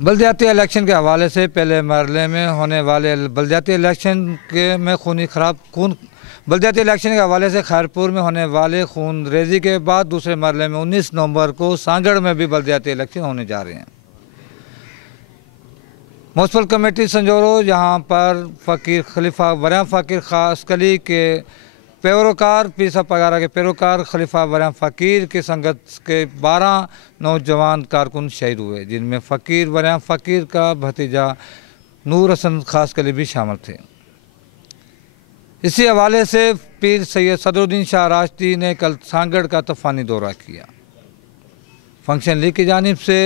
बलदियाती election के हवाले से पहले मरले में होने वाले बलदियाती इलेक्शन बलदियाती इलेक्शन के हवाले से खैरपुर में होने वाले खून रेजी के बाद दूसरे मरले में 19 नवंबर को सांगड़ में भी बलदियाती इलेक्शन होने जा रहे हैं। म्यूनसिपल कमेटी संजोरो जहां पर फ़कीर खलीफा वरियाम फ़कीर खासकली के पैरोकार पीर साहब पगारा के पैरोकार खलीफा वरियाम फ़कीर की संगत के 12 नौजवान कारकुन शहीद हुए, जिनमें फ़कीर वरियाम फ़कीर का भतीजा नूर हसन खासकली भी शामिल थे। इसी हवाले से पीर सैयद सदरुद्दीन शाह राश्ती ने कल सांगड़ का तूफ़ानी दौरा किया। फंक्शन लीग की जानिब से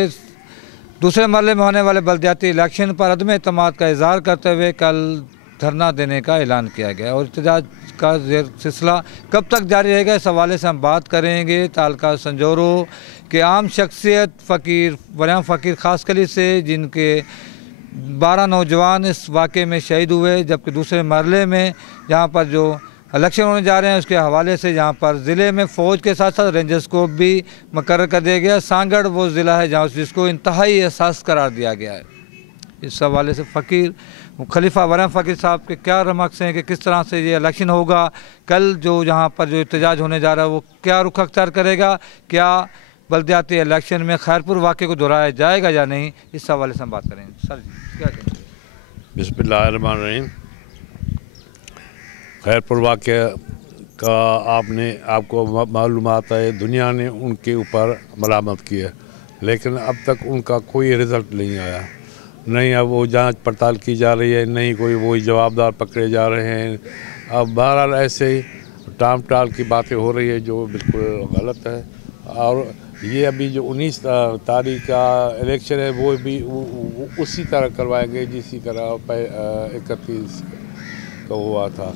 दूसरे मरले में होने वाले बलदियाती इलेक्शन पर अदम एतमाद का इजहार करते हुए कल धरना देने का ऐलान किया गया और एहतजाज का सिलसिला कब तक जारी रहेगा, इस हवाले से हम बात करेंगे तालका संजोरो के आम शख्सियत फ़कीर वरियाम फ़कीर खासकली से, जिनके 12 नौजवान इस वाक़े में शहीद हुए, जबकि दूसरे मरले में जहाँ पर जो इलेक्शन होने जा रहे हैं उसके हवाले से जहाँ पर ज़िले में फ़ौज के साथ साथ रेंजर्स को भी मुकर्रर कर दिया गया। सांगड़ वो ज़िला है जहाँ जिसको इंतहाई एहसास करार दिया गया है। इस हवाले से फ़कीर खलीफा वरियाम फ़कीर साहब के क्या रमक्स हैं कि किस तरह से ये इलेक्शन होगा, कल जो जहाँ पर जो एहतजाज होने जा रहा है वो क्या रुख अख्तियार करेगा, क्या बलदियाती इलेक्शन में खैरपुर वाक़े को दोहराया जाएगा या नहीं, इस हवाले से हम बात करेंगे। सर जी क्या कहेंगे? बिस्मिल्लाहिर्रहमानिर्रहीम। खैरपुर वाक़े का आपको मालूमात है, दुनिया ने उनके ऊपर मलामत की है, लेकिन अब तक उनका कोई रिज़ल्ट नहीं आया। नहीं अब वो जांच पड़ताल की जा रही है, नहीं कोई वही जवाबदार पकड़े जा रहे हैं। अब बहरहाल ऐसे ही टाम टाल की बातें हो रही है जो बिल्कुल गलत है। और ये अभी जो 19 तारीख का इलेक्शन है वो भी उसी तरह करवाएंगे जिसी तरह 31 का हुआ था,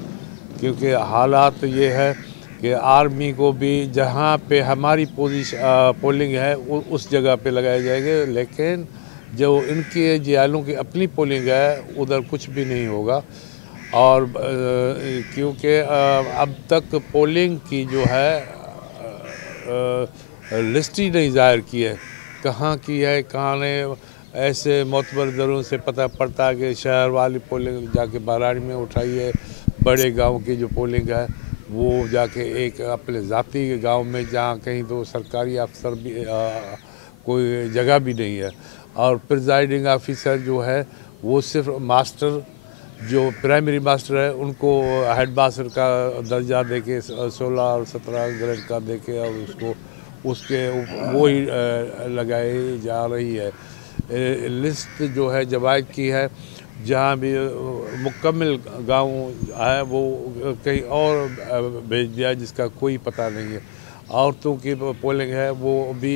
क्योंकि हालात ये है कि आर्मी को भी जहाँ पे हमारी पोलिंग है उस जगह पे लगाए जाएंगे, लेकिन जो इनके जियालों की अपनी पोलिंग है उधर कुछ भी नहीं होगा। और क्योंकि अब तक पोलिंग की जो है लिस्ट ही नहीं ज़ाहिर की है, कहाँ की है कहाँ नहीं। ऐसे मोतबर दरों से पता पड़ता है कि शहर वाली पोलिंग जाके बहराड़ी में उठाई है, बड़े गांव की जो पोलिंग है वो जाके एक अपने ज़ाती गांव में जहाँ कहीं तो सरकारी अफसर भी कोई जगह भी नहीं है। और प्रिजाइडिंग ऑफिसर जो है वो सिर्फ मास्टर जो प्राइमरी मास्टर है उनको हेड मास्टर का दर्जा देके 16 और 17 ग्रेड का देके और उसके वो ही लगाई जा रही है। लिस्ट जो है जवायद की है, जहाँ भी मुकम्मल गांव है वो कहीं और भेज दिया जिसका कोई पता नहीं है। औरतों की पोलिंग है वो भी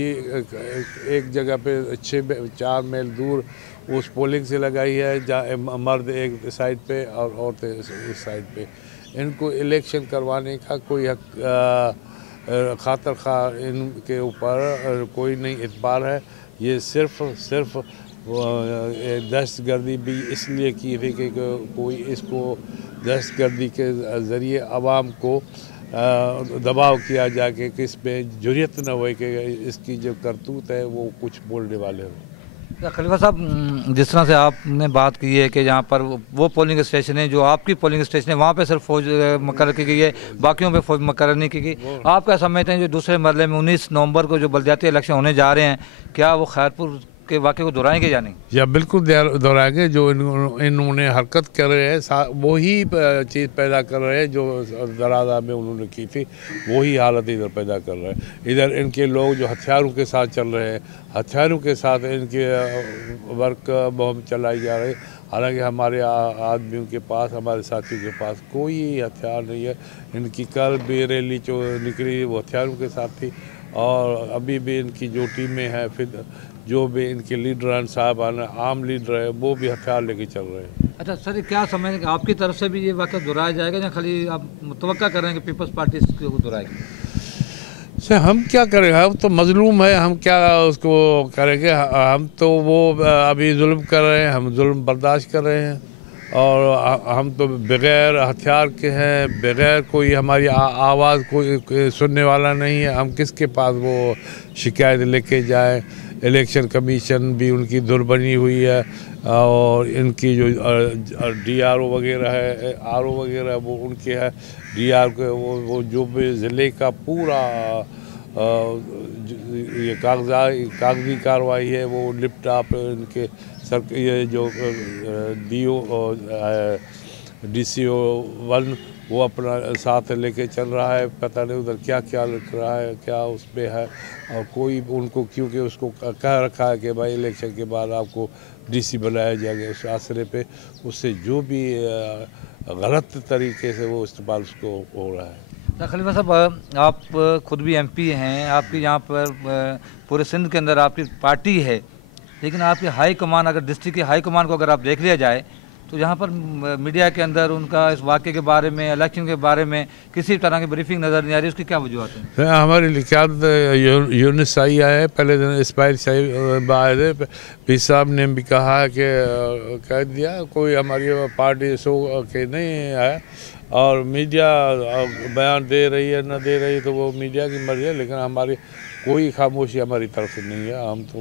एक जगह पे 4 मील दूर उस पोलिंग से लगाई है, जहाँ मर्द एक साइड पे और औरतें इस साइड पे। इनको इलेक्शन करवाने का कोई खातर खा इनके ऊपर कोई नहीं एतबार है। ये सिर्फ दहशतगर्दी भी इसलिए की थी कि कोई इसको दहशतगर्दी के ज़रिए आवाम को दबाव किया जाके कि इस पर जुर्रियत न हो कि इसकी जो करतूत है वो कुछ बोलने वाले हो। खलीफा साहब, जिस तरह से आपने बात की है कि जहाँ पर वो पोलिंग स्टेशन है जो आपकी पोलिंग स्टेशन है वहाँ पे सिर्फ फौज मुकर्रर की गई है, बाकियों पे फौज मुकर्रर नहीं की गई, आप क्या समझते हैं जो दूसरे मरले में 19 नवंबर को जो बलदियाती इलेक्शन होने जा रहे हैं, क्या वो खैरपुर के वाक़े को दोहराएंगे या नहीं? या बिल्कुल दोहराएंगे। जो इन्होंने हरकत कर रहे हैं वही चीज़ पैदा कर रहे हैं जो दराजा में उन्होंने की थी, वही हालत इधर पैदा कर रहे हैं। इधर इनके लोग जो हथियारों के साथ चल रहे हैं, हथियारों के साथ इनके वर्क बम चलाई जा रही। हालांकि हमारे आदमियों के पास, हमारे साथियों के पास कोई हथियार नहीं है। इनकी कल भी रैली जो निकली वो हथियारों के साथ थी, और अभी भी इनकी जो टीमें हैं, फिर जो भी इनके लीडर साहब आम लीडर है वो भी हथियार लेके चल रहे हैं। अच्छा सर, क्या समझ आपकी तरफ से भी ये वाक़या दोहराया जाएगा या खाली आप मुतवक्का कर रहे हैं कि पीपल्स पार्टी को दोहराएगी? सर हम क्या करेंगे, हम तो मजलूम है, हम क्या उसको करेंगे। हम तो वो अभी जुल्म कर रहे हैं, हम जुल्म बर्दाश्त कर रहे हैं, और हम तो बग़ैर हथियार के हैं, बग़ैर कोई हमारी आवाज़ कोई सुनने वाला नहीं है। हम किसके पास वो शिकायत लेके जाएं? इलेक्शन कमीशन भी उनकी धुर बनी हुई है और इनकी जो DRO वगैरह है, RO वगैरह वो उनके है। DR के वो जो भी ज़िले का पूरा ये कागजी कार्रवाई है वो निपटा पे इनके ये जो DCO 1 वो अपना साथ लेके चल रहा है। पता नहीं उधर क्या क्या लिख रहा है, क्या उसमें है। और कोई उनको क्योंकि उसको कह रखा है कि भाई इलेक्शन के बाद आपको DC बनाया जाएगा उस आसरे पे, उससे जो भी गलत तरीके से वो इस्तेमाल उसको हो रहा है। खलीफा साहब, आप खुद भी MP हैं, आपकी यहाँ पर पूरे सिंध के अंदर आपकी पार्टी है, लेकिन आपकी हाई कमान, अगर डिस्ट्रिक्ट की हाई कमान को अगर आप देख लिया जाए तो यहाँ पर मीडिया के अंदर उनका इस वाक़े के बारे में, इलेक्शन के बारे में किसी तरह की ब्रीफिंग नज़र नहीं आ रही। उसकी क्या वजूहत है? हमारे लिखात यूनिस आई है, पहले दिन इस्माइल साहिब आए थे, पी साहब ने भी कहा कि कह दिया कोई हमारी पार्टी सो के नहीं है और मीडिया बयान दे रही है न दे रही तो वो मीडिया की मर्जी है, लेकिन हमारी कोई खामोशी हमारी तरफ से नहीं है। हम तो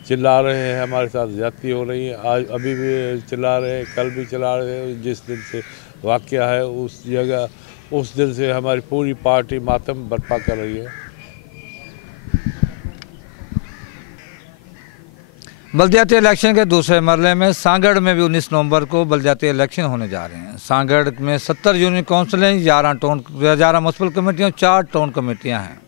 चिल्ला रहे हैं, हमारे साथ ज्यादती हो रही है, आज अभी भी चिल्ला रहे हैं, कल भी चिल्ला रहे हैं। जिस दिन से वाक़या है उस जगह उस दिन से हमारी पूरी पार्टी मातम बर्पा कर रही है। बल्दियाती इलेक्शन के दूसरे मरले में सांगड़ में भी 19 नवंबर को बल्दियाती इलेक्शन होने जा रहे हैं। सांगड़ में 70 यूनियन काउंसिलें, 11 म्युनिसिपल कमेटियाँ, 4 टाउन कमेटियाँ हैं।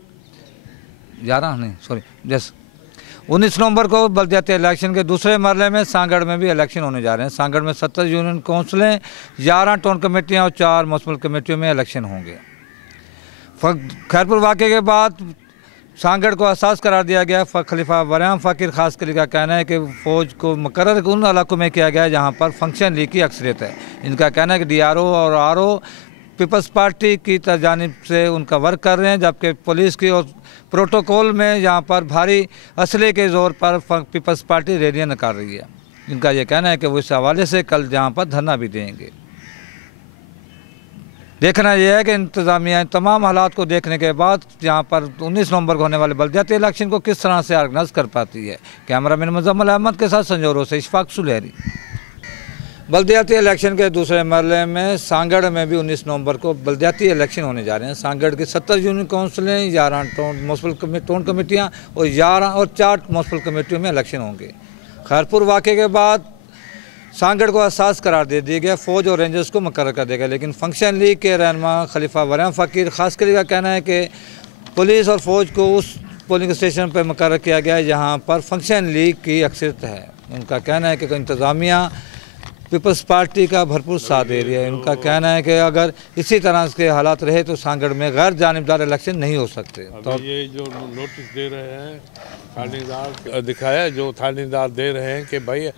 19 नवंबर को बल्दियाती इलेक्शन के दूसरे मरले में सांगड़ में भी इलेक्शन होने जा रहे हैं। सांगड़ में 70 यूनियन काउंसिलें, 11 टाउन कमेटियाँ और 4 म्युनिसिपल कमेटियों में इलेक्शन होंगे। खैरपुर वाक़े के बाद सांगड़ को एहसास करार दिया गया। खलीफा वरयाम फ़कीर खास कली का कहना है कि फ़ौज को मुकर्रर उन इलाकों में किया गया है जहाँ पर फंक्शन लीग की अक्सरियत है। इनका कहना है कि DRO और RO पीपल्स पार्टी की जानिब से उनका वर्क कर रहे हैं, जबकि पुलिस की और प्रोटोकॉल में यहाँ पर भारी असले के ज़ोर पर पीपल्स पार्टी रैलियाँ निकाल रही है। इनका ये कहना है कि वो इस हवाले से कल यहाँ पर धरना भी देंगे। देखना यह है कि इंतज़ामिया तमाम हालात को देखने के बाद यहाँ पर 19 नवंबर को होने वाले बल्दियाती इलेक्शन को किस तरह से ऑर्गेनाइज कर पाती है। कैमरामैन मुजम्मिल अहमद के साथ संजोरों से इशफाक सुलहरी। बल्दियाती इलेक्शन के दूसरे मरले में सांगड़ में भी 19 नवंबर को बल्दियाती इलेक्शन होने जा रहे हैं। सांगड़ की 70 यूनियन काउंसिलें, 11 म्युनिसिपल टाउन कमेटियाँ और 4 म्युनिसिपल कमेटियों में इलेक्शन होंगे। खैरपुर वाक़े के बाद सांगड़ को एहसास करार दे दिया गया, फ़ौज और रेंजर्स को मुकर्रर कर देगा, लेकिन फंक्शन लीग के रहनुमा खलीफा वरयाम फ़कीर खास कली का कहना है कि पुलिस और फ़ौज को उस पोलिंग स्टेशन पर मुकर्रर किया गया है जहाँ पर फंक्शन लीग की अक्सरियत है। उनका कहना है कि इंतज़ामिया पीपल्स पार्टी का भरपूर साथ दे रही है। उनका कहना है कि अगर इसी तरह के हालात रहे तो सांगड़ में गैर जानिबदार इलेक्शन नहीं हो सकते। तो ये जो नोटिस दे रहे हैं थानेदार दिखाया, जो थानेदार दे रहे हैं कि भाई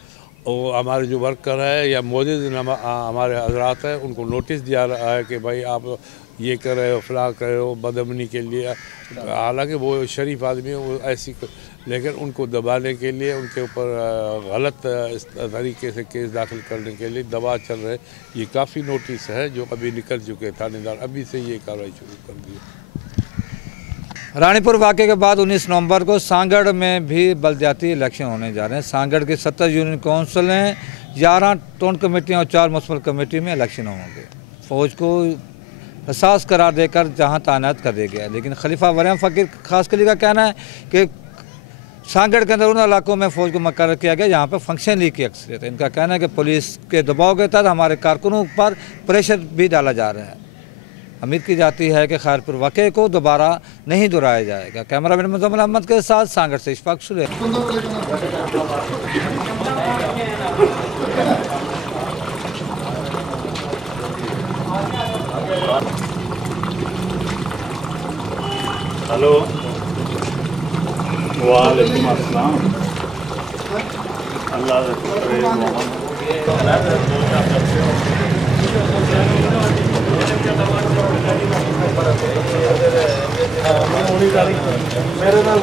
वो हमारे जो वर्कर है या मौजूद हमारे हजरात हैं उनको नोटिस दिया रहा है कि भाई आप ये कर रहे हो, फलां कर रहे हो, बदअमनी के लिए। हालांकि वो शरीफ आदमी है, वो ऐसी, लेकिन उनको दबाने के लिए, उनके ऊपर गलत तरीके से केस दाखिल करने के लिए दबाव चल रहे। ये काफ़ी नोटिस है जो अभी निकल चुके हैं, थानेदार अभी से ये कार्रवाई शुरू कर दी। रानीपुर वाक़े के बाद 19 नवंबर को सांगड़ में भी बल्दियाती इलेक्शन होने जा रहे हैं। सांगड़ की 70 यूनियन काउंसिलें, 11 टाउन कमेटियाँ और 4 म्युनिसिपल कमेटी में इलेक्शन होंगे। फ़ौज को एहसास करार देकर जहां तैनात कर दिया गया, लेकिन खलीफा वरयाम फ़कीर खास कली का कहना है कि सांगड़ के अंदर उन इलाकों में फ़ौज को मुकर्रर किया गया जहाँ पर फंक्शन लीग की अक्सरियत है। इनका कहना है कि पुलिस के दबाव के तहत हमारे कारकुनों पर प्रेशर भी डाला जा रहा है। उम्मीद की जाती है कि खैरपुर वाक़े को दोबारा नहीं दोहराया जाएगा। कैमरामैन मुजम्मिल अहमद के साथ सांगड़ से इशफाक सुलहरी। हेलो, वालेकुम अस्सलाम। अल्लाह मेरे नाल